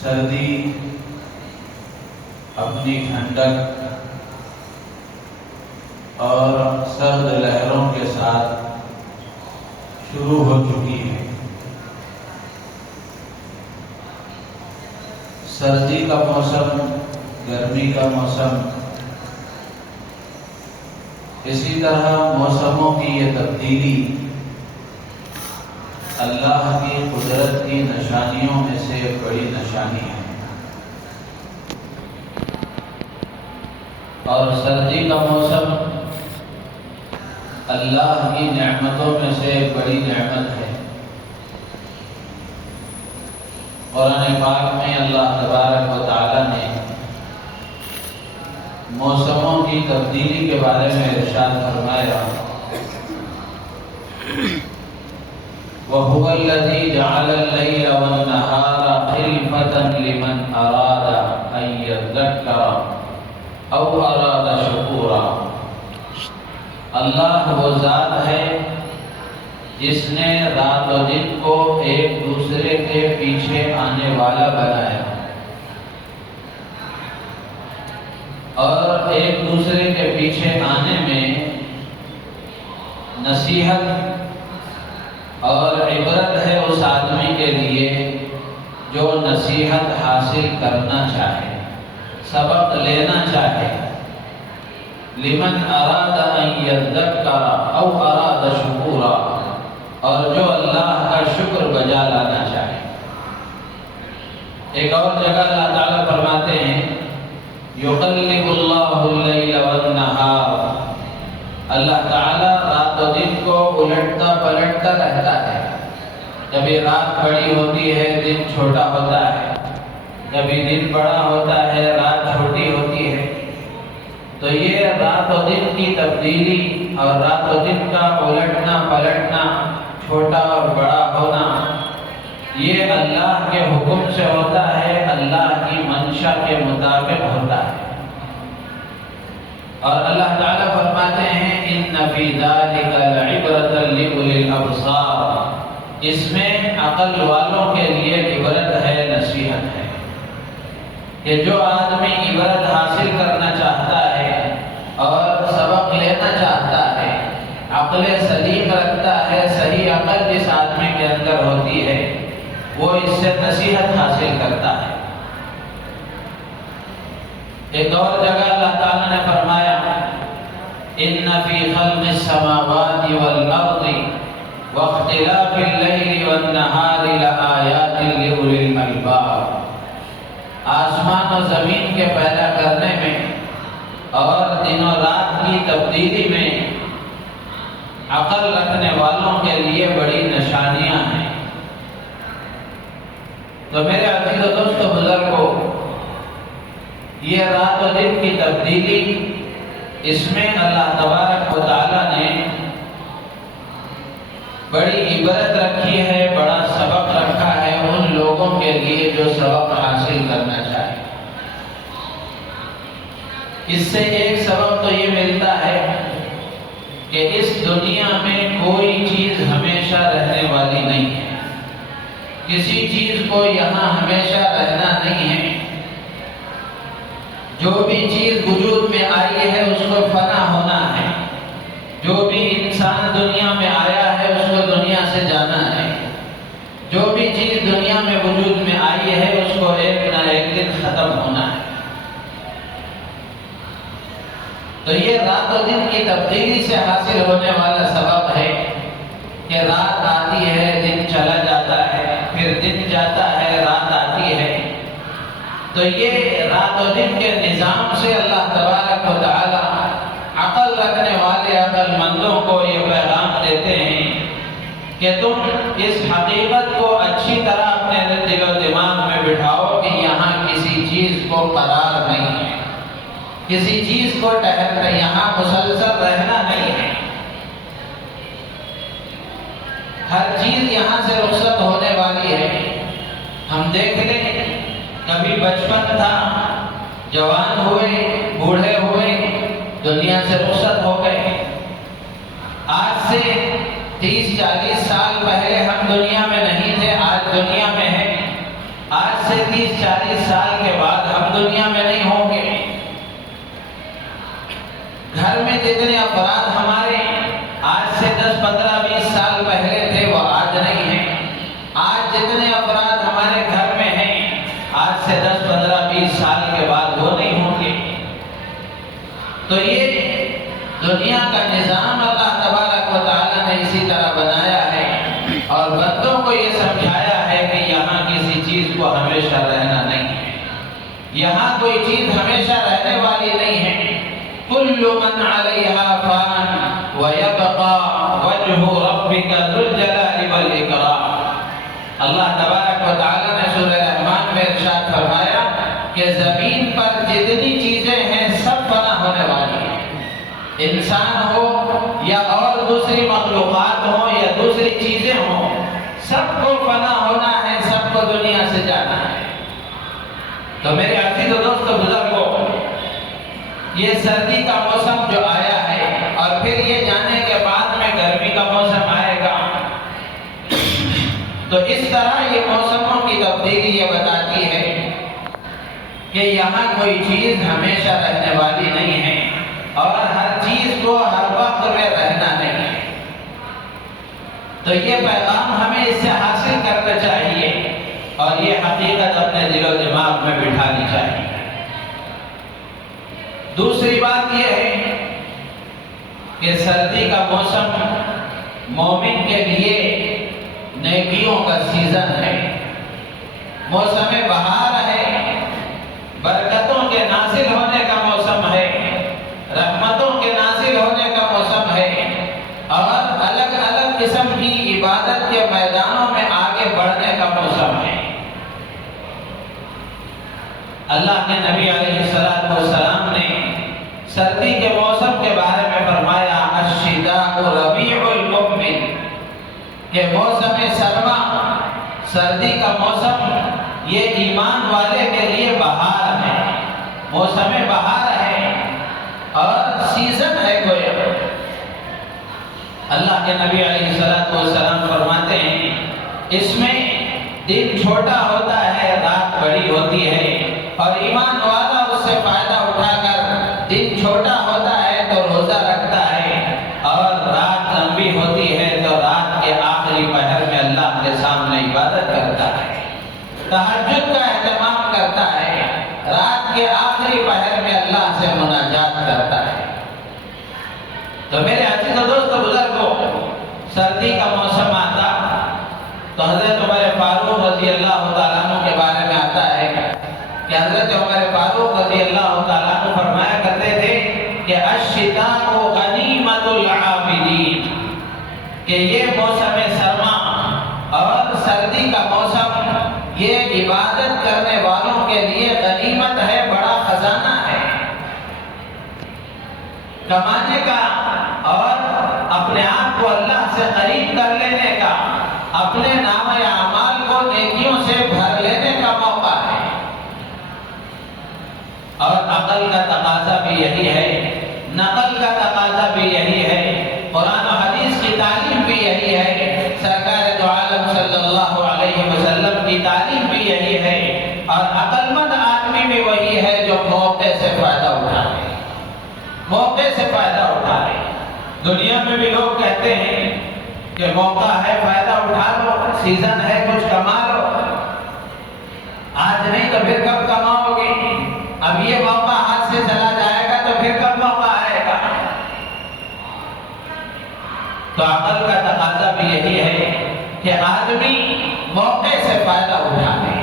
سردی اپنی ٹھنڈک اور سرد لہروں کے ساتھ شروع ہو چکی ہے۔ سردی کا موسم، گرمی کا موسم، اسی طرح موسموں کی یہ تبدیلی اللہ کی قدرت کی نشانیوں میں سے ایک بڑی نشانی ہے۔ اور سردی کا موسم اللہ کی نعمتوں میں سے ایک بڑی نعمت ہے۔ قرآن پاک میں اللہ تبارک و تعالی نے موسموں کی تبدیلی کے بارے میں ارشاد فرمایا، وَهُوَ الَّذِي جَعَلَ اللَّيْلَ وَالنَّهَارَ خِلْفَةً لِمَنْ أَرَادَ أَن يَذَّكَّرَ أَوْ أَرَادَ شُكُورًا۔ اللہ وہ ذات ہے جس نے رات و دن کو ایک دوسرے کے پیچھے آنے والا بنایا اور ایک دوسرے کے پیچھے آنے میں نصیحت اور عبرت ہے اس آدمی کے لیے جو نصیحت حاصل کرنا چاہے، سبق لینا چاہے۔ لمن اراد ان یذکر او اراد شکورا، اور جو اللہ کا شکر بجا لانا چاہے۔ ایک اور جگہ اللہ تعالیٰ فرماتے ہیں، یقلب اللہ اللیل والنہار، اللہ تعالیٰ رات و دن کو الٹتا پلٹتا رہتا ہے۔ کبھی رات بڑی ہوتی ہے، دن چھوٹا ہوتا ہے، کبھی دن بڑا ہوتا ہے، رات چھوٹی ہوتی ہے۔ تو یہ رات و دن کی تبدیلی اور رات و دن کا الٹنا پلٹنا، چھوٹا اور بڑا ہونا، یہ اللہ کے حکم سے ہوتا ہے، اللہ کی منشا کے مطابق ہوتا ہے۔ اور اللہ تعالیٰ فرماتے ہیں، ان فی ذلک لعبرۃ لأولی الابصار، اس میں عقل والوں کے لیے عبرت ہے، نصیحت ہے، کہ جو آدمی عبرت حاصل کرنا چاہتا ہے اور سبق لینا چاہتا ہے، عقل سلیم رکھتا ہے، صحیح عقل جس آدمی کے اندر ہوتی ہے، وہ اس سے نصیحت حاصل کرتا ہے۔ ایک اور جگہ اللہ تعالیٰ نے فرمایا، ان فی خلق السماوات والارض واختلاف اللیل والنہار لآیات لأولی الالباب، آسمان و زمین کے پیدا کرنے میں اور دن و رات کی تبدیلی میں عقل رکھنے والوں کے لیے بڑی نشانیاں ہیں۔ تو میرے عزیز و دوست و بزرگوں، یہ رات و دن کی تبدیلی، اس میں اللہ تبارک و تعالیٰ نے بڑی عبرت رکھی ہے، بڑا سبق رکھا ہے ان لوگوں کے لیے جو سبق حاصل کرنا چاہے۔ اس سے ایک سبق تو یہ ملتا ہے کہ اس دنیا میں کوئی چیز ہمیشہ رہنے والی نہیں ہے، کسی چیز کو یہاں ہمیشہ رہنا نہیں ہے۔ جو بھی چیز وجود میں آئی ہے اس کو فنا ہونا ہے، جو بھی انسان دنیا میں آیا ہے اس کو دنیا سے جانا ہے، جو بھی چیز دنیا میں وجود میں آئی ہے اس کو ایک نہ ایک دن ختم ہونا ہے۔ تو یہ رات و دن کی تبدیلی سے حاصل ہونے والا سبب ہے کہ رات آتی ہے، دن چلا جاتا ہے، پھر دن جاتا ہے، رات آتی ہے۔ تو یہ رات و دن کے نظام سے اللہ تبارک و تعالی عقل رکھنے والے عقل مندوں کو یہ پیغام دیتے ہیں کہ تم اس حقیقت کو اچھی طرح اپنے دل و دماغ میں بٹھاؤ کہ یہاں کسی چیز کو قرار نہیں ہے، کسی چیز کو ٹھہرنا، یہاں مسلسل رہنا نہیں ہے، ہر چیز یہاں سے رخصت ہونے والی ہے۔ ہم دیکھ لیں، کبھی بچپن تھا، جوان ہوئے، بوڑھے ہوئے، دنیا سے رخصت ہو گئے۔ آج سے 30-40 سال پہلے ہم دنیا میں نہیں تھے، آج دنیا میں ہیں۔ آج سے 30 30-40 سال کے بعد ہم دنیا میں نہیں ہوں گے۔ گھر میں جتنے افراد ہمارے آج سے 10-15-20 سال پہلے تھے وہ آج نہیں ہیں۔ آج جتنے افراد ہمارے گھر میں ہیں آج سے 10-15-20 سال کے بعد وہ نہیں ہوں گے۔ تو یہ دنیا کا نظام اللہ تبارک و تعالیٰ نے اسی طرح بنایا ہے اور بندوں کو یہ سمجھایا ہے کہ یہاں کسی چیز کو ہمیشہ رہنا نہیں ہے، یہاں کوئی چیز ہمیشہ رہنے والی نہیں ہے۔ کل من علیہا فان ویبقى وجہ ربک ذو الجلال والاکرام۔ اللہ تبارک و تعالیٰ نے سورہ رحمان میں ارشاد فرمایا کہ زمین پر جتنی چیزیں ہیں سب فنا ہونے والی ہیں، انسان ہو یا اور دوسری مخلوقات ہوں یا دوسری چیزیں ہوں، سب کو فنا ہونا ہے، سب کو دنیا سے جانا ہے۔ تو میرے عزیز و دوست بزرگوں، یہ سردی کا موسم جو آیا ہے اور پھر یہ جانے کے بعد میں گرمی کا موسم آئے گا، تو اس طرح یہ موسموں کی تبدیلی یہ بتاتی ہے کہ یہاں کوئی چیز ہمیشہ رہنے والی نہیں ہے اور ہر چیز کو ہر وقت میں رہنا نہیں ہے۔ تو یہ پیغام ہمیں اس سے حاصل کرنا چاہیے اور یہ حقیقت اپنے دل و دماغ میں بٹھانی چاہیے۔ دوسری بات یہ ہے کہ سردی کا موسم مومن کے لیے نیکیوں کا سیزن ہے، موسم بہار ہے، برکتوں کے نازل ہونے کا موسم ہے، رحمتوں کے نازل ہونے کا موسم ہے اور الگ الگ قسم کی عبادت کے میدانوں میں آگے بڑھنے کا موسم ہے۔ اللہ کے نبی علیہ السلام نے سردی کے موسم کے بارے میں فرمایا الشتاء ربیع المؤمن، کہ موسم سرما، سردی کا موسم یہ ایمان والے کے لیے بہار ہے، موسم بہار ہے اور سیزن ہے گویا۔ اللہ کے نبی علیہ السلام فرماتے ہیں اس میں دن چھوٹا ہوتا ہے، رات بڑی ہوتی ہے اور ایمان والا اس سے فائدہ اٹھا کر دن چھوٹا ہوتا ہے تو روزہ رکھتا ہے اور رات لمبی ہوتی ہے تو رات کے آخری پہر میں اللہ کے سامنے عبادت کرتا ہے، تہجد کا اہتمام کرتا ہے، رات کے آخری پہر میں اللہ سے مناجات کرتا ہے۔ تو میرے عزیز و دوست بزرگوں، سردی کا موسم آتا تو حضرت عمر فاروق رضی اللہ تعالیٰ عنہ کے بارے میں آتا ہے کہ حضرت عمر فاروق رضی اللہ تعالیٰ عنہ فرمایا کرتے تھے کہ الشتاء غنیمت العابدین، کہ یہ موسم سرما اور سردی کا موسم یہ عبادت کرنے والوں کے لیے غنیمت ہے، بڑا خزانہ ہے، کمانے کا اور اپنے آپ کو اللہ سے قریب کر لینے کا، اپنے نام اعمال کو نیکیوں سے بھر لینے کا موقع ہے۔ اور عقل کا تقاضا بھی یہی ہے، نقل کا تقاضا بھی یہی ہے، قرآن و حدیث کی تعلیم بھی یہی ہے، سرکار دو عالم صلی اللہ علیہ وسلم کی تعلیم بھی یہی ہے، اور عقل مند آدمی بھی وہی ہے جو موقع سے فائدہ اٹھائے، موقع سے فائدہ اٹھائے۔ دنیا میں بھی لوگ کہتے ہیں کہ موقع ہے فائدہ اٹھا لو، سیزن ہے کچھ کما لو، آج نہیں تو پھر کب کماؤ گے، اب یہ موقع ہاتھ سے چلا جائے گا تو پھر کب موقع آئے گا۔ تو عقل کا تقاضا بھی یہی ہے کہ آدمی موقع سے فائدہ اٹھائے،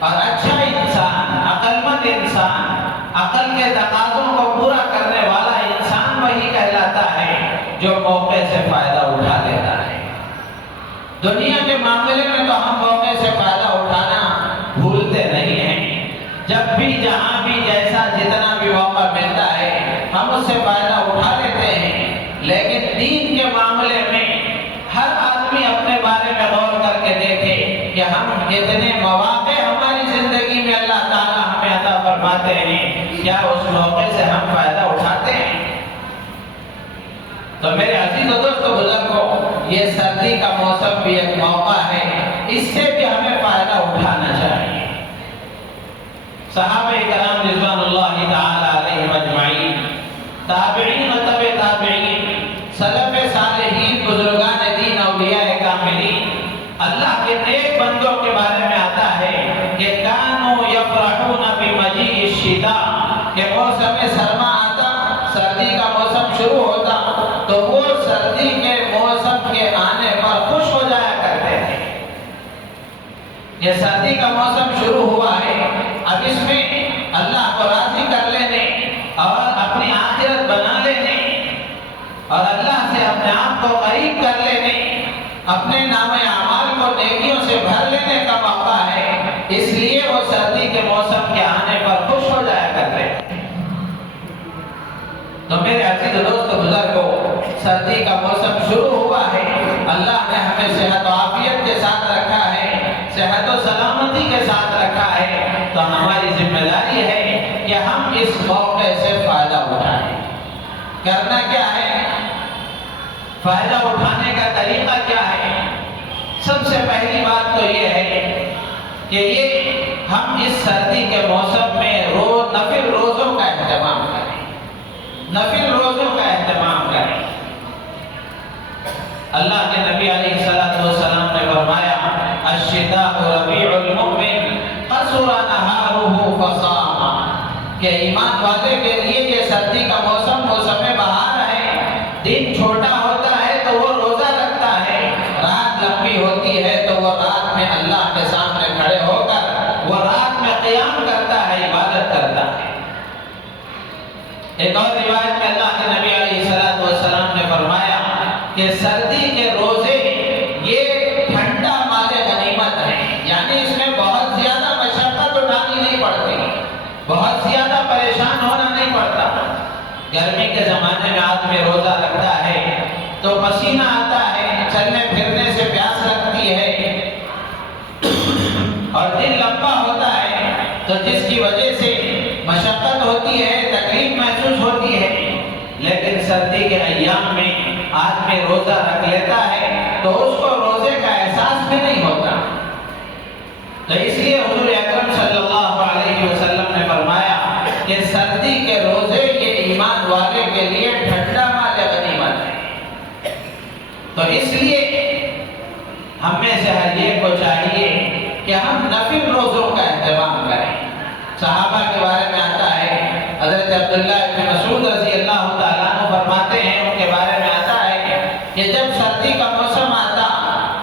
اور اچھا انسان، عقل مند انسان، عقل کے تقاضوں کو پورا کرنے والا انسان وہی کہلاتا ہے جو موقع سے فائدہ اٹھا لیتا ہے۔ دنیا کے معاملے میں تو ہم موقع سے فائدہ اٹھانا بھولتے نہیں ہیں، جب بھی جہاں بھی جیسا جتنا بھی موقع ملتا ہے ہم اس سے فائدہ اٹھا لیتے ہیں، لیکن دین کے معاملے میں ہر آدمی اپنے بارے میں غور کر کے دیکھے کہ ہم کتنے مواقع ہماری زندگی میں اللہ تعالیٰ ہمیں عطا فرماتے ہیں، کیا اس موقع سے ہم فائدہ اٹھاتے ہیں؟ تو میرے عزیز و دوست بزرگوں، یہ سردی کا موسم بھی ایک موقع ہے، اس سے بھی ہمیں فائدہ اٹھانا چاہیے۔ صحابہ کرام رضوان اللہ تعالی علیہم اجمعین، تابعین و تبع تابعین، سلف صالحین، بزرگان دین، اولیاء کاملین، اللہ کے نیک بندوں کے بارے میں آتا ہے کہ کانوا یفرحون بمجیء الشتاء، کہ موسم سرما آتا، سردی کا موسم شروع ہوتا تو وہ سردی کے موسم کے آنے پر خوش ہو جایا کرتے تھے۔ یہ سردی کا موسم شروع ہوا ہے، اب اس میں اللہ کو راضی کر لینے اور اپنی آخرت بنا لینے اور اللہ سے اپنے آپ کو قریب کر لینے، اپنے نام اعمال کو نیکیوں سے بھر لینے کا موقع ہے، اس لیے وہ سردی کے موسم کے آنے پر خوش ہو جایا کرتے ہیں۔ تو میرے عزیز دوست بزرگوں، سردی کا موسم شروع ہوا ہے، اللہ نے ہمیں صحت و عافیت کے ساتھ رکھا ہے، صحت و سلامتی کے ساتھ رکھا ہے، تو ہماری ذمہ داری ہے کہ ہم اس موقع سے فائدہ اٹھائیں۔ کرنا کیا ہے؟ فائدہ اٹھانے کا طریقہ کیا ہے؟ سب سے پہلی بات تو یہ ہے کہ یہ ہم اس سردی کے موسم میں نفل روزوں کا اہتمام کریں، نفل روزوں کا اہتمام کریں۔ اللہ کے نبی علیہ السلام نے فرمایا الشتاء ربیع المؤمن قصر نہارہ فصام، کہ ایمان والے کے لیے یہ سردی کا موسم موسم بہار ہے، دن چھوٹا ہوتا ہے تو وہ روزہ رکھتا ہے، رات لمبی ہوتی ہے تو وہ رات میں اللہ کے سامنے کھڑے ہو کر وہ رات میں قیام کرتا ہے، عبادت کرتا ہے۔ ایک اور روایت میں اللہ کے نبی علیہ السلام نے فرمایا کہ سردی کے روزے یہ ٹھنڈا مال غنیمت ہے، یعنی اس میں بہت زیادہ مشقت اٹھانی نہیں پڑتی، بہت زیادہ پریشان ہونا نہیں پڑتا۔ گرمی کے زمانے میں آدمی روزہ رکھتا ہے تو پسینہ آتا ہے، چلنے پھرنے سے پیاس لگتی ہے اور دن لمبا ہوتا ہے، تو جس کی وجہ سے مشقت ہوتی ہے، تکلیف محسوس ہوتی ہے، لیکن سردی کے ایام میں آدمی روزہ رکھ لیتا ہے تو اس کو روزے کا احساس بھی نہیں ہوتا۔ تو اس لیے حضور اکرم صلی اللہ علیہ وسلم نے فرمایا کہ سردی کے روزے یہ ایمان والے کے لیے ٹھنڈا مال غنیمت ہے۔ تو اس لیے ہم میں سے ہر ایک کو چاہیے کہ ہم نفل روزوں کا اہتمام کریں۔ صحابہ کے بارے میں آتا ہے، حضرت عبداللہ ابن مسعود رضی اللہ تعالیٰ عنہ فرماتے ہیں، ان کے بارے میں آتا ہے کہ جب سردی کا موسم آتا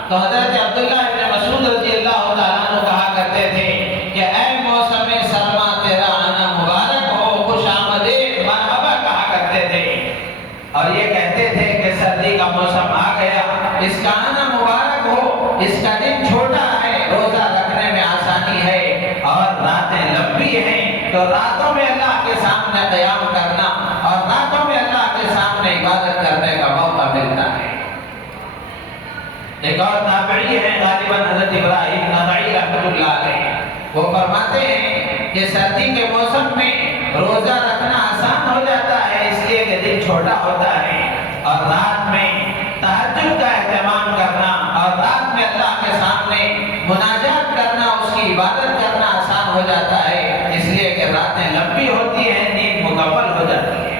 تو حضرت عبداللہ ابن مسعود رضی اللہ تعالیٰ عنہ کہا کرتے تھے کہ اے موسم سرما تیرا آنا مبارک ہو، خوش آمدید، مرحبا کہا کرتے تھے، اور یہ کہتے تھے کہ سردی کا موسم آ گیا، اس کا آنا مبارک ہو، اس کا دن چھوٹا ہے، روزہ رکھنے میں آسانی ہے اور راتیں لمبی ہیں، تو راتوں میں اللہ کے سامنے قیام کرنا اور راتوں میں اللہ کے سامنے عبادت کرنے کا موقع ملتا ہے۔ ایک اور تابعی ہے غالباً حضرت ابراہیم نخعی رحمۃ اللہ علیہ، وہ فرماتے ہیں کہ سردی کے موسم میں روزہ رکھنا آسان ہو جاتا ہے، اس لیے کہ دن چھوٹا ہوتا ہے، اور رات میں تہجد کا اہتمام کرنا اور رات میں اللہ کے سامنے مناجات کرنا، اس کی عبادت کرنا آسان ہو جاتا ہے، اس لیے کہ راتیں لمبی ہوتی ہیں، نیند مکمل ہو جاتی ہے۔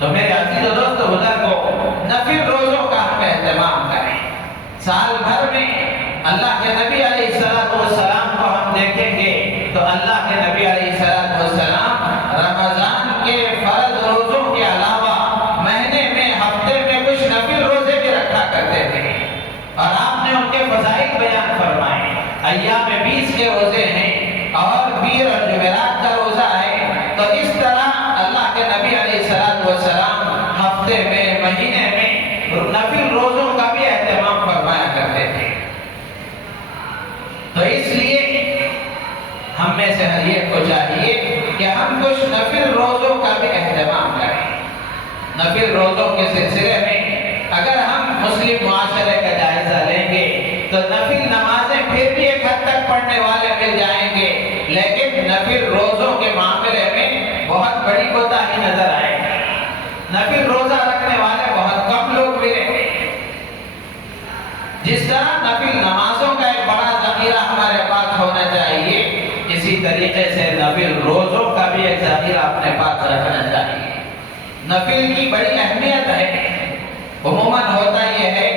تو میرے عزیز و دوست بزرگوں، نفل روزوں کا ہم اہتمام کریں۔ سال بھر میں اللہ کے نبی علیہ السلام کو ہم دیکھیں گے تو اللہ کے نبی علیہ السلام رمضان کے فرض روزوں کے علاوہ مہینے میں، ہفتے میں کچھ نفل روزے بھی رکھا کرتے تھے، اور آپ نے ان کے فضائل بیان فرمائے۔ ایام 20 کے روزے ہیں اور پیر اور جمعرات کا روزہ ہے، تو اس طرح اللہ کے نبی علیہ السلام ہفتے میں، مہینے میں نفل روزوں کا بھی اہتمام فرمایا کرتے تھے۔ تو اس لیے ہم میں سے ہر ایک کو چاہیے کہ ہم کچھ نفل روزوں کا بھی اہتمام کریں۔ نفل روزوں کے سلسلے میں اگر ہم مسلم معاشرے کا جائزہ لیں گے تو نفل نمازیں پھر بھی ایک حد تک پڑھنے والے مل جائیں گے، لیکن نفل روزوں کے معاملے میں بہت بڑی کوتاہی نظر آئے گی۔ نفل روزہ رکھنے والے بہت کم لوگ ملیں گے۔ جس طرح نفل نمازوں کا ایک بڑا ذخیرہ ہمارے پاس ہونا چاہیے، اسی اسی طریقے سے نفل روزوں کا بھی ایک ذخیرہ اپنے پاس رکھنا چاہیے۔ نفل کی بڑی اہمیت ہے۔ عموماً ہوتا یہ ہے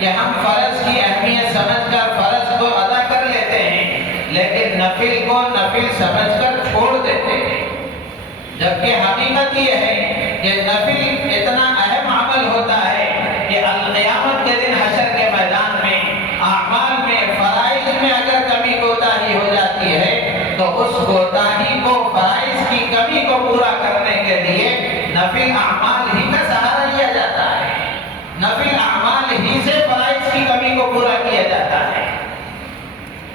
کہ ہم فرض کی اہمیت سمجھ کر فرض کو ادا کر لیتے ہیں، لیکن نفل کو نفل سمجھ کر چھوڑ دیتے ہیں، جبکہ حقیقت یہ ہے کہ نفل اتنا اہم عمل ہوتا ہے کہ القیامت کے دن حشر کے میدان میں اعمال میں فرائض میں اگر کمی کوتاہی ہو جاتی ہے تو اس کوتاہی کو فرائض کی کمی کو پورا کرنے کے لیے نفل اعمال ہی کا سہارا لیا جاتا ہے، نفل اعمال ہی سے فرائض کی کمی کو پورا کیا جاتا ہے۔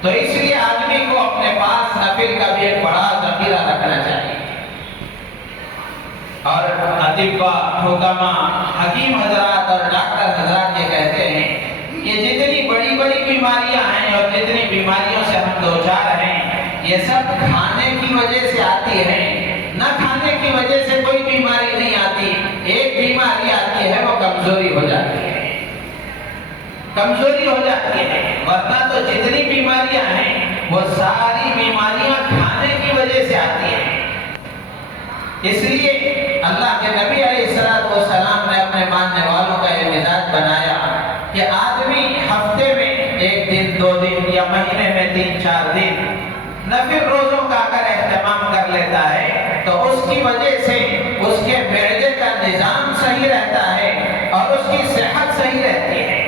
تو اس لیے آدمی کو اپنے پاس نفل کا بھی ایک بڑا ذخیرہ رکھنا چاہیے۔ اور اطباء، حکماء، حکیم حضرات اور ڈاکٹر حضرات یہ کہتے ہیں کہ جتنی بڑی بڑی بیماریاں ہیں اور جتنی بیماریوں سے ہم دوچار ہیں یہ سب کھانے کی وجہ سے آتی ہیں، نہ کھانے کی وجہ سے کوئی بیماری نہیں آتی۔ ایک بیماری آتی ہے وہ کمزوری ہو جاتی ہے، کمزوری ہو جاتی ہے، ورنہ تو جتنی بیماریاں ہیں وہ ساری بیماریاں کھانے کی وجہ سے آتی ہیں۔ اس لیے اللہ کے نبی علیہ السلام نے اپنے ماننے والوں کا یہ مزاج بنایا کہ آدمی ہفتے میں 1 دن 2 دن یا مہینے میں 3-4 دن نفل روزوں کا اگر اہتمام کر لیتا ہے تو اس کی وجہ سے اس کے معدے کا نظام صحیح رہتا ہے اور اس کی صحت صحیح رہتی ہے۔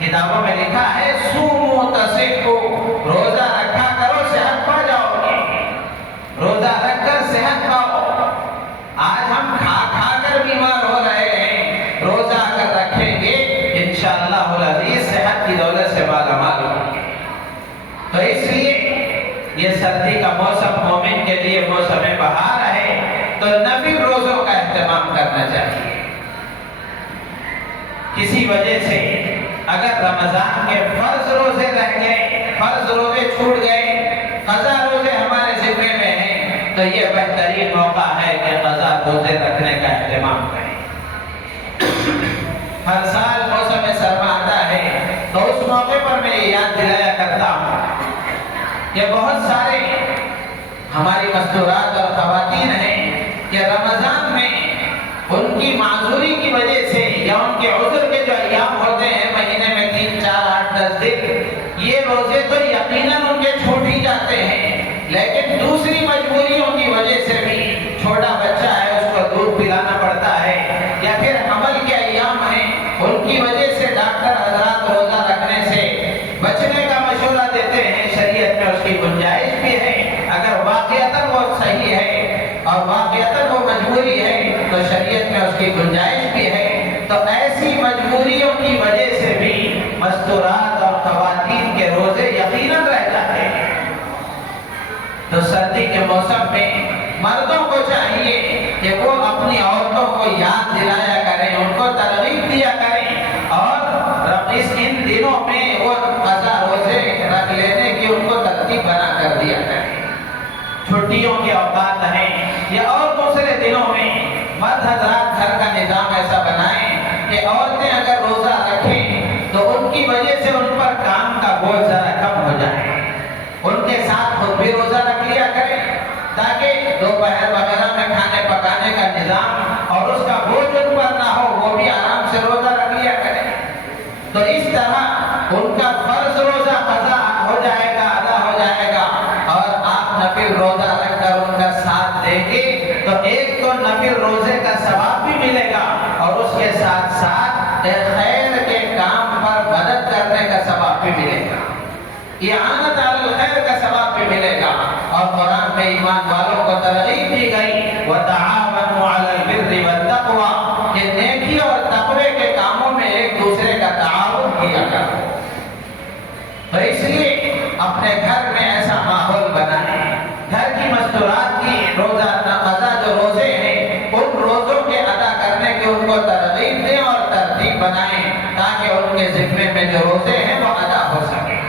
کتابوں میں لکھا ہے صوموا تصحوا، روزہ رکھا کرو صحت پا جاؤ گے، روزہ رکھ کر صحت پاؤ۔ آج ہم کھا کھا کر بیمار ہو رہے ہیں، روزہ اگر رکھیں گے انشاءاللہ العزیز صحت کی دولت سے مالا مال ہوں گے۔ تو اس لیے یہ سردی کا موسم مومن کے لیے موسم بہار ہے، تو نفل روزوں کا اہتمام کرنا چاہیے۔ کسی وجہ سے اگر رمضان کے فرض روزے رہ گئے، فرض روزے چھوٹ گئے، قضا روزے ہمارے ذمے میں ہیں، تو یہ بہترین موقع ہے کہ قضا روزے رکھنے کا اہتمام کریں۔ ہر سال موسم سرما آتا ہے تو اس موقع پر میں یہ یاد دلایا کرتا ہوں کہ بہت سارے ہماری مستورات اور خواتین ہیں کہ رمضان میں ان کی معذوری کی وجہ سے یا ان کے عذر کے جو ایام ہوتے ہیں مہینے میں 3 4 8 10 دن، یہ روزے تو یقیناً ان کے چھوٹ ہی جاتے ہیں، لیکن دوسری مجبوریوں کی وجہ سے بھی چھوٹا بچہ ہے اس کو دودھ پلانا پڑتا ہے، یا پھر حمل کے ایام ہیں ان کی وجہ سے ڈاکٹر حضرات روزہ رکھنے سے بچنے کا مشورہ دیتے ہیں۔ شریعت میں اس کی گنجائش بھی ہے، اگر واقعتاً وہ صحیح ہے اور واقعتاً وہ مجبوری ہے تو شریعت میں اس کی گنجائش بھی ہے۔ تو ایسی مجبوریوں کی وجہ سے بھی مستورات اور خواتین کے روزے یقیناً رہ جاتے ہیں۔ تو سردی کے موسم میں مردوں کو چاہیے کہ وہ اپنی عورتوں کو یاد دلایا کریں، ان کو ترغیب دیا کریں، اور ان دنوں میں وہ قضا روزے رکھ لینے کی ان کو ترتیب بنا کر دیا کریں۔ چھٹیوں کے اوقات ہیں یا اور دوسرے دنوں میں مرد حضرات گھر کا نظام ایسا بنائیں کہ عورتیں اگر روزہ رکھیں تو ان کی وجہ سے ان پر کام کا بوجھ ذرا کم ہو جائے، ان کے ساتھ خود بھی روزہ رکھ لیا کریں تاکہ دوپہر وغیرہ میں کھانے پکانے کا نظام اور اس کا بوجھ ان پر نہ ہو، وہ بھی آرام سے روزہ رکھ لیا کریں۔ تو اس طرح ان کا فرض روزہ قضا ہو جائے گا، ادا ہو جائے گا، اور آپ نفل روزہ رکھ کر ان کا ساتھ دیں گے تو ایک تو نفل روزے کا ثواب بھی ملے گا اور اس کے ساتھ ساتھ خیر کے کام پر مدد کرنے کا ثواب بھی ملے گا، اعانت علی الخیر کا ثواب بھی ملے گا۔ اور قرآن میں ایمان والوں کو ترغیب دی گئی وَتَعَاوَنُوا عَلَى الْبِرِّ وَالتَّقْوَىٰ، کہ نیکی اور تقوی کے کاموں میں ایک دوسرے کا تعاون کیا کرو۔ تو اس لیے اپنے گھر میں ایسا ماحول بنائیں، گھر کی مستورات کی روزانہ قضا جو روزے ہیں ان روزوں کے ادا کرنے کی ان کو ترغیب دیں اور ترتیب بنائیں تاکہ ان کے ذمے میں جو روزے ہیں وہ ادا ہو سکے۔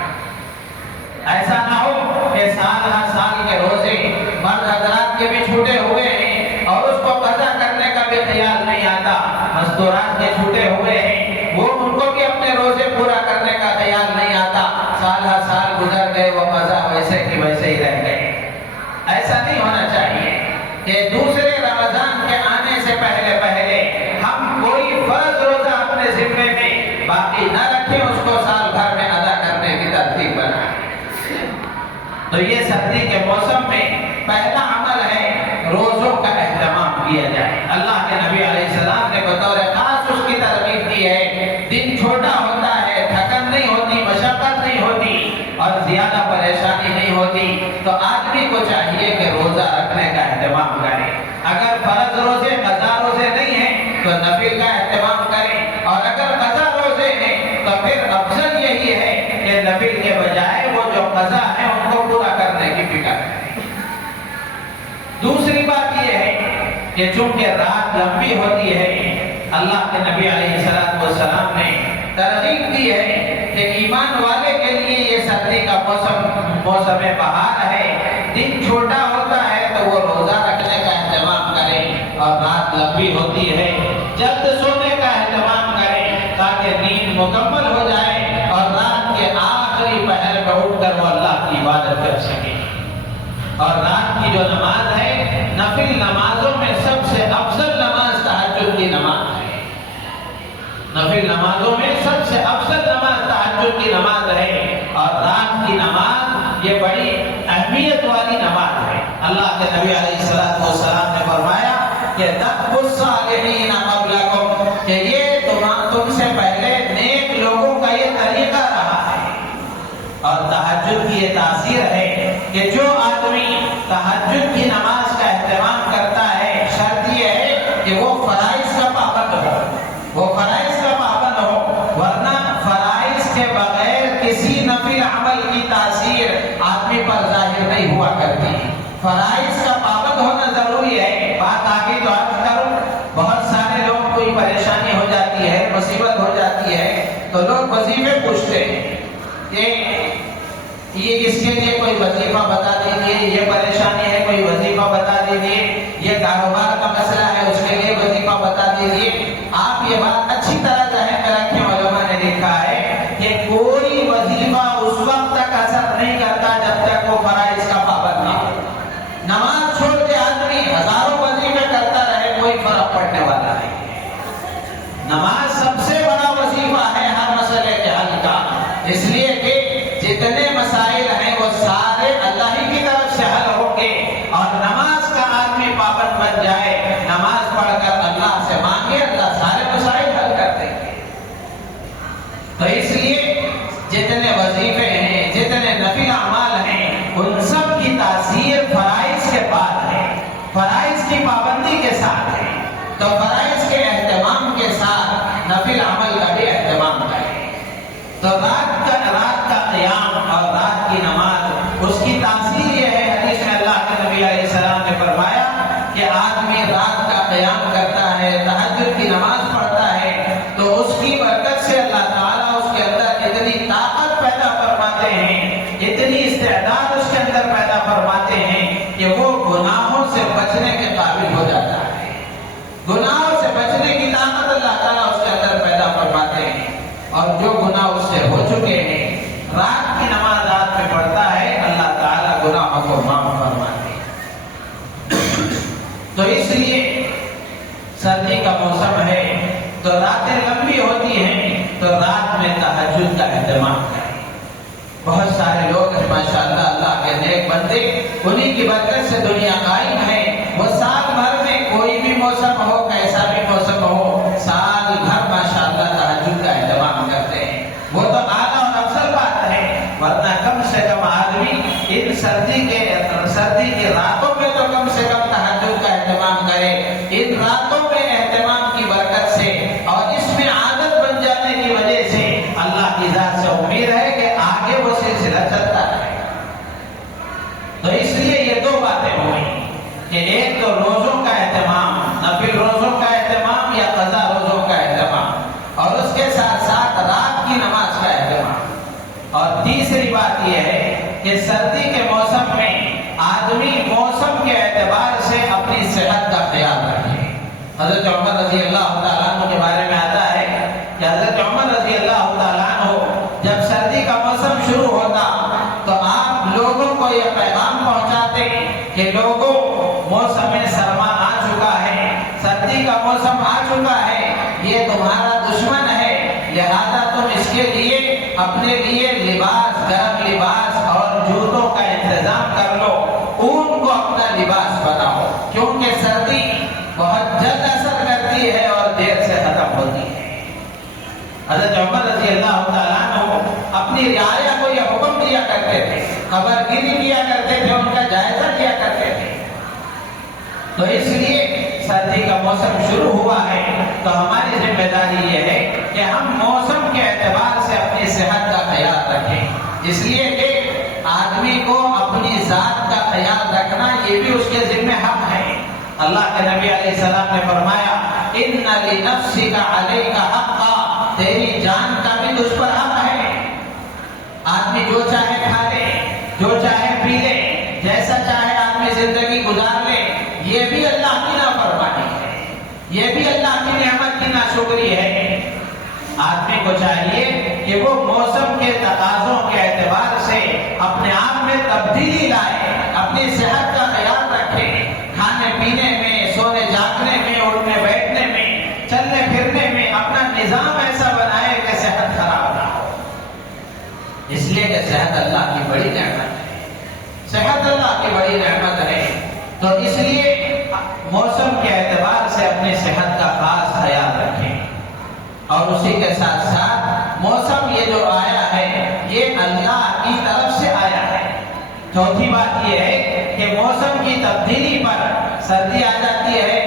ایسا نہ ہو کہ سال ہر سال کے روزے مرد حضرات کے بھی چھوٹے ہوئے ہیں اور اس کو قضا کرنے کا بھی خیال نہیں آتا، مستورات کے چھوٹے ہوئے ہیں وہ ان کو بھی اپنے روزے پورا کرنے کا خیال نہیں آتا، سال ہر سال گزر گئے وہ قضا ویسے کی ویسے ہی رہ گئے۔ رکھیں اس کو سال بھر میں ادا کرنے کی ترتیب بنائیں۔ تو یہ سردی کے موسم میں پہلا عمل ہے روزوں کا اہتمام کیا جائے۔ اللہ کے نبی علیہ السلام نے بطور خاص اس کی ترغیب دی ہے۔ دن چھوٹا ہوتا ہے، تھکن نہیں ہوتی، مشقت نہیں ہوتی اور زیادہ پریشانی نہیں ہوتی، تو آدمی کو چاہیے کہ روزہ رکھنے کا اہتمام کرے۔ اگر فرض روزے قضا روزے نہیں ہیں تو نفل کا اہتمام کریں، اور اگر قضا روزے ہیں تو پھر افضل یہی ہے کہ نفل کے بجائے وہ جو قضا ہے ان کو پورا کرنے کی فکر کریں۔ دوسری بات یہ ہے کہ چونکہ رات لمبی ہوتی ہے، اللہ کے نبی علیہ السلام نے ترغیب دی ہے کہ ایمان والے کے لیے یہ سردی کا موسم بہار ہے، دن چھوٹا ہوتا ہے تو وہ روزہ رکھنے کا اہتمام کریں، اور رات لمبی ہوتی ہے جلد سونے کا اہتمام کریں تاکہ نیند مکمل ہو جائے اور رات کے آخری پہر میں اٹھ کر وہ اللہ کی عبادت کر سکیں۔ اور رات کی جو نماز ہے، نفل نمازوں میں سب سے افضل نماز تہجد کی نماز ہے۔ نفل نمازوں میں سب سے افضل نماز تہجد کی نماز ہے، اور رات کی نماز یہ بڑی اہمیت والی نماز ہے۔ اللہ کے نبی علیہ السلام نے فرمایا کہ دعوا الصالحین قبلکم، کہ یہ تم سے پہلے نیک لوگوں کا یہ طریقہ رہا ہے۔ اور تہجد کی یہ تاثیر ہے کہ جو آدمی تہجد کی نماز کا اہتمام کرتا ہے، شرط یہ ہے کہ وہ فرائض کا پابند ہو، وہ فرائض کا پابند ہو، ورنہ فرائض کے بغیر کسی نفل عمل کی تاثیر آدمی پر ظاہر نہیں ہوا کرتی۔ فرائض کا پابند ہونا ضروری ہے۔ بات آگے تو عرض کروں، بہت سارے لوگ کوئی پریشانی ہو جاتی ہے، مصیبت ہو جاتی ہے تو لوگ وظیفے پوچھتے ہیں کہ یہ اس کے لیے کوئی وظیفہ بتا دیجیے، یہ پریشانی ہے کوئی وظیفہ بتا دیجیے، یہ کاروبار کا مسئلہ ہے اس کے لیے وظیفہ بتا دیجیے۔ آپ یہ بات اچھی طرح ذہن میں رکھیں، علماء نے لکھا ہے کہ کوئی وظیفہ اس وقت تک اثر نہیں کرتا جب تک وہ فرائض کا پابند نہ ہو۔ نماز چھوڑ کے آدمی ہزاروں وظیفے کرتا رہے، کوئی فرق پڑنے والا نہیں۔ نماز سب سے بڑا وظیفہ ہے ہر مسئلے کے حل کا، اس لیے کہ جتنے مسائل ہیں وہ سارے اللہ ہی کی طرف سے حل ہوں گے، اور نماز کا آدمی پابند بن جائے، نماز پڑھ کر اللہ سے مانگے، اللہ سارے مسائل حل کر دیں گے۔ تو اس لیے جتنے وظیفے ہیں، جتنے نفل اعمال ہیں، ان سب کی تاثیر فرائض کے بعد ہے، فرائض کی پابندی کے ساتھ ہے۔ تو فرائض کے اہتمام کے ساتھ نفل عمل کا بھی اہتمام کریں۔ تو رات کا قیام اور رات کی نماز، اس کی تاثیر یہ ہے، حدیث میں اللہ کے نبی علیہ السلام نے فرمایا کہ آدمی رات کا قیام کرتا ہے، تہجد کی نماز پڑھتا ہے، تو اس کی برکت سے اللہ تعالیٰ اس کے اندر اتنی طاقت پیدا فرماتے ہیں، اتنی استعداد اس کے اندر پیدا فرماتے ہیں کہ وہ گناہوں سے بچنے کے قابل ہو جاتا ہے۔ گناہوں سے بچنے کی طاقت اللہ تعالیٰ اس کے اندر پیدا فرماتے ہیں، اور جو گناہ اس سے ہو چکے ہیں، رات کی نماز آدمی پڑھتا ہے، اللہ تعالیٰ گناہوں کو معاف فرماتے ہیں۔ تو اس لیے سردی کا موسم ہے تو راتیں لمبی ہوتی ہیں، تو رات میں تہجد کا اہتمام کریں۔ بہت سارے لوگ ماشاءاللہ اللہ کے نیک بندے، انہی کی برکت سے دنیا قائم ہے، وہ سال بھر میں کوئی بھی موسم ہو، کیسا بھی موسم ہو، سال بھر ماشاءاللہ تہجد کا اہتمام کرتے ہیں۔ وہ تو اعلیٰ اور افضل بات ہے، ورنہ کم سے کم آدمی ان سردی کی راتوں میں تو کم سے کم تہجد کا اہتمام کرے۔ ان راتوں میں اہتمام کی برکت سے اور اس میں عادت بن جانے کی وجہ سے اللہ کی ذات سے امید ہے کہ آگے وہ سلسلہ چلتا ہے۔ تو اس لیے یہ دو باتیں ہوئی کہ ایک تو روزوں کا اہتمام، نفل روزوں کا اہتمام یا قضا روزوں کا اہتمام، اور اس کے ساتھ ساتھ رات کی نماز کا اہتمام۔ اور تیسری بات یہ ہے کہ سردی کے موسم میں آدمی موسم کے اعتبار سے اپنی صحت کا خیال رکھے۔ حضرت عمر رضی اللہ تعالیٰ عنہ کے بارے میں آتا ہے کہ حضرت عمر رضی اللہ تعالیٰ عنہ جب سردی کا موسم شروع ہوتا تو آپ لوگوں کو یہ پیغام پہنچاتے کہ لوگوں، موسم سرما آ چکا ہے، سردی کا موسم آ چکا ہے، یہ تمہارا دشمن ہے، لہذا تم اس کے لیے اپنے لیے لباس، گرم لباس اور جوتوں کا انتظام کر لو، اون کو اپنا لباس بناؤ، کیونکہ سردی بہت جلد اثر کرتی ہے اور دیر سے ختم ہوتی ہے۔ حضرت عمر رضی اللہ تعالیٰ عنہ اپنی رعایا کو یہ حکم دیا کرتے تھے، خبر گیری کیا کرتے تھے، ان کا جائزہ لیا کرتے تھے۔ تو اس لیے سردی کا موسم شروع ہوا ہے تو ہماری ذمہ داری یہ ہے کہ ہم موسم کے اعتبار سے اپنی صحت کا خیال رکھیں، اس لیے کہ آدمی کو اپنی ذات کا خیال رکھنا یہ بھی اس کے ذمہ حق ہے۔ اللہ کے نبی علیہ السلام نے فرمایا ان لنفسک علیک حقا، تیری جان کا بھی تجھ پر حق ہے۔ آدمی جو چاہے کھا لے، جو چاہے پی لے، جیسا چاہے آدمی زندگی گزار لے، یہ بھی اللہ کی نافرمانی ہے، یہ بھی اللہ کی نعمت کی ناشکری ہے۔ آدمی کو چاہیے کہ وہ موسم کے تقاضوں کے اعتبار سے اپنے آپ میں تبدیلی لائے، اپنی صحت کا خیال رکھے، کھانے پینے میں، سونے جاگنے میں، اٹھنے بیٹھنے میں، چلنے پھرنے میں اپنا نظام ایسا بنائے کہ صحت خراب نہ ہو، اس لیے کہ صحت اللہ کی بڑی نعمت ہے، صحت اللہ کی بڑی نعمت ہے۔ تو اس لیے موسم کے اعتبار سے اپنی صحت کا خاص خیال رکھیں، اور اسی کے ساتھ ساتھ موسم یہ جو آیا ہے یہ اللہ کی طرف سے آیا ہے۔ چوتھی بات یہ ہے کہ موسم کی تبدیلی پر سردی آ جاتی ہے،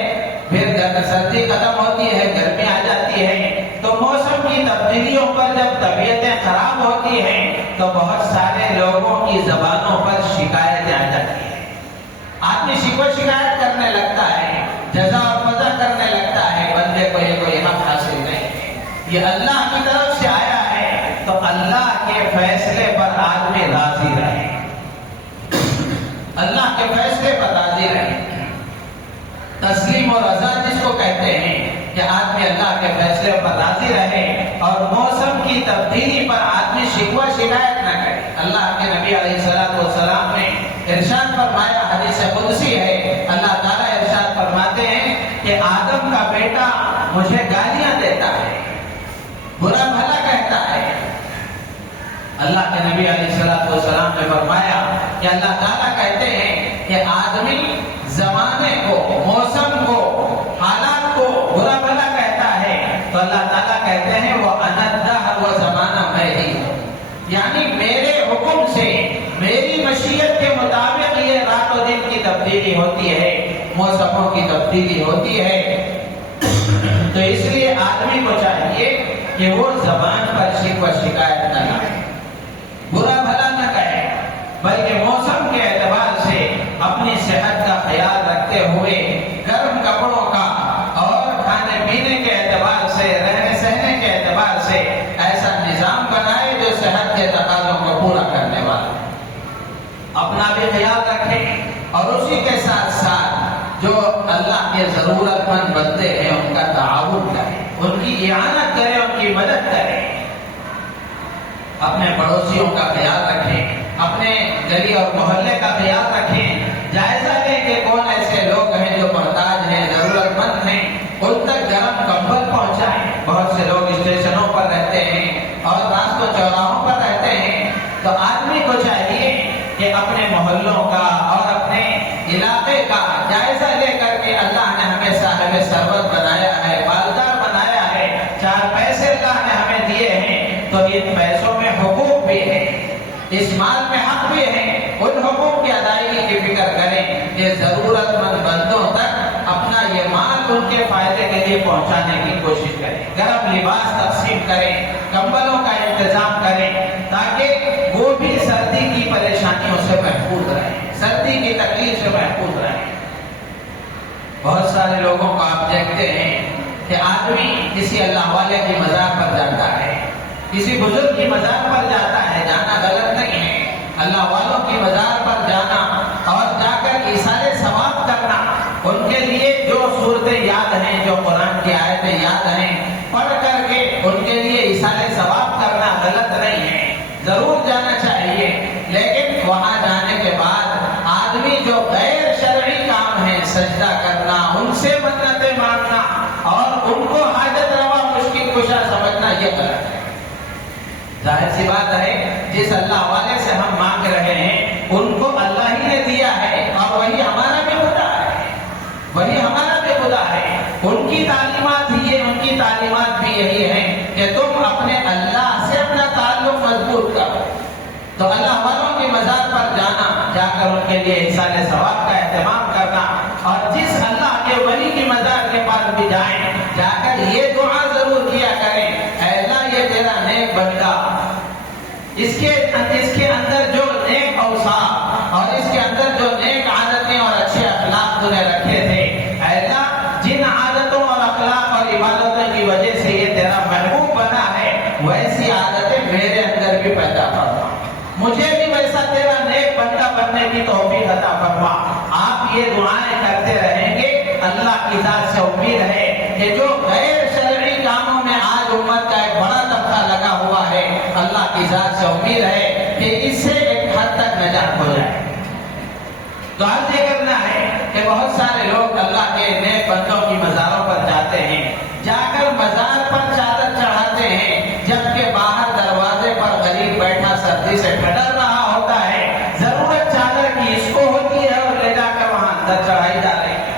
پھر سردی ختم ہوتی ہے، گرمی آ جاتی ہے، تو موسم کی تبدیلیوں پر جب طبیعتیں خراب ہوتی ہیں تو بہت سارے لوگوں کی زبانوں پر شکایتیں آ جاتی ہیں، آدمی شکایت کرنے لگتا ہے، جزا اور فضا کرنے لگتا ہے، بندے کو یہ کوئی حق حاصل نہیں ہے۔ یہ اللہ کی طرف سے آیا ہے تو اللہ کے فیصلے پر آدمی راضی رہے، اللہ کے فیصلے پر راضی رہے۔ تسلیم اور رضا جس کو کہتے ہیں کہ آدمی اللہ کے فیصلے پر راضی رہے اور موسم کی تبدیلی پر آدمی شکوہ شکایت نہ کرے۔ اللہ کے نبی علیہ السلام نے ارشاد فرمایا، حدیث قدسی ہے، اللہ تعالیٰ ارشاد فرماتے ہیں کہ آدم کا بیٹا مجھے گالیاں دیتا ہے، برا بھلا کہتا ہے۔ اللہ کے نبی علیہ السلام نے فرمایا کہ اللہ تعالیٰ کہتے ہیں کہ آدمی زمانے کو، موسم کو، حالات کو برا بھلا کہتا ہے تو اللہ تعالیٰ کہتے ہیں وہ الدہر و زمانہ میں ہی، یعنی میرے حکم سے، میری مشیت کے مطابق یہ رات و دن کی تبدیلی ہوتی ہے، موسموں کی تبدیلی ہوتی ہے۔ تو اس لیے آدمی کو چاہیے کہ وہ زبان پر شکوہ شکایت نہ لائے، برا بھلا نہ کہے، بلکہ موسم کے اعتبار سے اپنی صحت کا خیال رکھتے ہوئے گرم کپڑوں کا اور کھانے پینے کے اعتبار سے، رہنے سہنے کے اعتبار سے ایسا نظام بنائے جو صحت کے تقاضوں کو پورا کرنے والا ہے۔ اپنا بھی خیال رکھیں اور اسی کے ساتھ ساتھ جو اللہ کے ضرورت مند بندے ہیں ان کا تعاون کریں، ان کی اعانت کریں، ان کی مدد کریں۔ اپنے پڑوسیوں کا خیال رکھیں، اپنے گلی اور محلے کا خیال رکھیں، جائزہ لیں کہ کون ایسے لوگ ہیں جو محتاج ہیں، ضرورت مند ہیں، ان تک گرم کمبل پہنچائیں۔ بہت سے لوگ اسٹیشنوں پر رہتے ہیں اور راستوں چوراہوں پر رہتے ہیں، تو آدمی کو چاہیے کہ اپنے محلوں کا اور اپنے علاقے کا جائزہ لے کر کے، اللہ نے ہمیں صاحب ثروت بنایا ہے، مالدار بنایا ہے، 4 پیسے اللہ نے ہمیں دیے ہیں، تو ان پیسوں میں حقوق بھی ہے، اس مال میں حق بھی ہے، ان حقوق کی ادائیگی کی فکر کریں کہ ضرورت مند بندوں تک اپنا یہ مال ان کے فائدے کے لیے پہنچانے کی کوشش کریں، گرم لباس تقسیم کریں، کمبلوں کا انتظام کریں، تاکہ وہ بھی سردی کی پریشانیوں سے محفوظ رہیں، سردی کی تکلیف سے محفوظ رہیں۔ بہت سارے لوگوں کو آپ دیکھتے ہیں کہ آدمی کسی اللہ والے کی مزار پر جاتا ہے، کسی بزرگ کی مزار پر جاتا ہے، جانا غلط نہیں ہے، اللہ والوں کی مزار پر جانا اور جا کر ایثار ثواب کرنا، ان کے لیے جو صورتیں یاد ہیں، جو قرآن کی آیتیں یاد ہیں، پڑھ کر کے ان کے لیے ایثار ثواب کرنا غلط نہیں ہے، ضرور جانا چاہیے، لیکن وہاں جانے کے بعد آدمی جو غیر شرعی کام ہے، سجدہ کرنا، ان سے منتیں مانگنا اور ان کو حاجت روا مشکل کشا سمجھنا، یہ غلط ہے۔ جس اللہ والے سے ہم مانگ رہے ہیں ان کو اللہ ہی نے دیا ہے، اور وہی ہمارا بھی خدا ہے، وہی ہمارا بھی خدا ہے۔ ان کی تعلیمات بھی یہی ہے کہ تم اپنے اللہ سے اپنا تعلق مضبوط کرو۔ تو اللہ والوں کے مزار پر جانا، جا کر ان کے لیے احسان ثواب کا اہتمام کرنا، اور جس اللہ کے ولی کی مزار کے پاس بھی جائیں، جا کر یہ دعا ضرور کیا کریں، اے اللہ یہ تیرا نیک بندہ، اس کے اندر جو نیک اوصاف اور اس کے اندر جو نیک عادتیں اور اچھے اخلاق تو نے رکھے تھے، اے اللہ جن عادتوں اور اخلاق اور عبادتوں کی وجہ سے یہ تیرا محبوب بنا ہے، ویسی عادتیں میرے اندر بھی پیدا فرما، مجھے بھی ویسا تیرا نیک بندہ بننے کی توفیق عطا فرما۔ آپ یہ دعائیں کرتے رہیں گے، اللہ کی ذات سے امید ہے کہ جو غیر شرعی کاموں میں آج امت کا ایک بڑا طبقہ لگا ہوا ہے، اللہ کی ذات سے امید ہے کہ اس سے ایک حد تک نجات ہو جائے۔ تو آج یہ کرنا ہے کہ بہت سارے لوگ اللہ کے نیک بندوں کی مزاروں پر جاتے ہیں، جا کر مزار پر چادر چڑھاتے ہیں، جبکہ باہر دروازے پر غریب بیٹھا سردی سے ٹھٹر رہا ہوتا ہے، ضرورت چادر کی اس کو ہوتی ہے اور لے جا کر وہاں اندر چڑھائی جا رہی ہے۔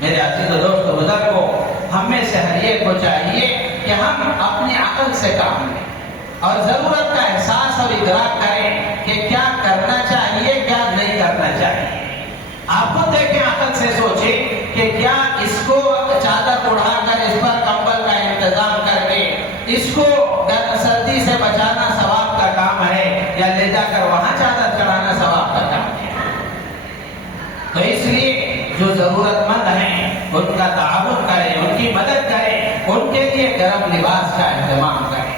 میرے عزیز و دوست بزرگوں، ہم میں سے ہر ایک کو چاہیے کہ ہم اپنی عقل سے کام لیں اور ضرورت کا احساس اور ادراک کریں کہ کیا کرنا چاہیے، کیا نہیں کرنا چاہیے۔ آپ خود دیکھیں، عقل سے سوچیں کہ کیا اس کو چادر اڑا کر اس پر کمبل کا انتظام کر کے اس کو سردی سے بچانا ثواب کا کام ہے، یا لے جا کر وہاں چادر چڑھانا ثواب کا کام ہے؟ تو اس لیے جو ضرورت مند ہیں ان کا تعاون کریں، ان کی مدد کریں، ان کے لیے گرم لباس کا اہتمام کریں،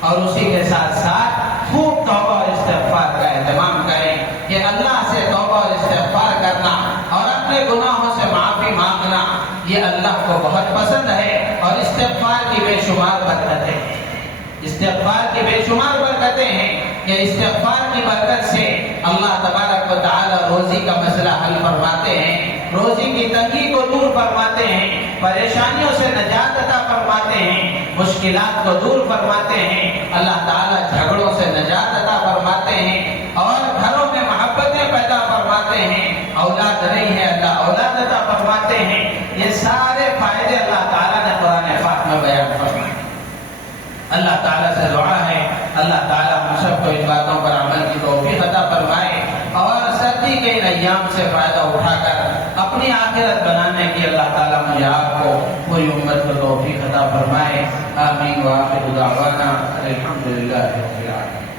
اور اسی کے ساتھ ساتھ خوب توبہ اور استغفار کا اہتمام کریں کہ اللہ سے توبہ اور استغفار کرنا اور اپنے گناہوں سے معافی مانگنا یہ اللہ کو بہت پسند ہے، اور استغفار کی بے شمار برکتیں ہیں، استغفار کی بے شمار برکتیں ہیں کہ استغفار کی برکت سے اللہ تبارک و تعالی روزی کا مسئلہ حل فرماتے ہیں، روزی کی تنگی کو دور فرماتے ہیں، پریشانیوں سے نجات عطا فرماتے ہیں، مشکلات کو دور فرماتے ہیں، اللہ تعالیٰ جھگڑوں سے نجات عطا فرماتے ہیں، اور گھروں میں محبتیں پیدا فرماتے ہیں، اولاد نہیں ہے اللہ اولاد عطا فرماتے ہیں۔ یہ سارے فائدے اللہ تعالیٰ نے قرآن پاک میں بیان فرمائے۔ اللہ تعالیٰ سے دعا ہے اللہ تعالیٰ ہم سب کو ان باتوں پر عمل کی توفیق عطا فرمائے، اور سردی کے ان ایام سے فائدہ اٹھا کر اپنی آخرت بنانے کی اللہ تعالیٰ مجھے آپ کو پوری امت کو توفیق عطا فرمائے۔ آمین وآخر دعوانا الحمدللہ رب العالمین۔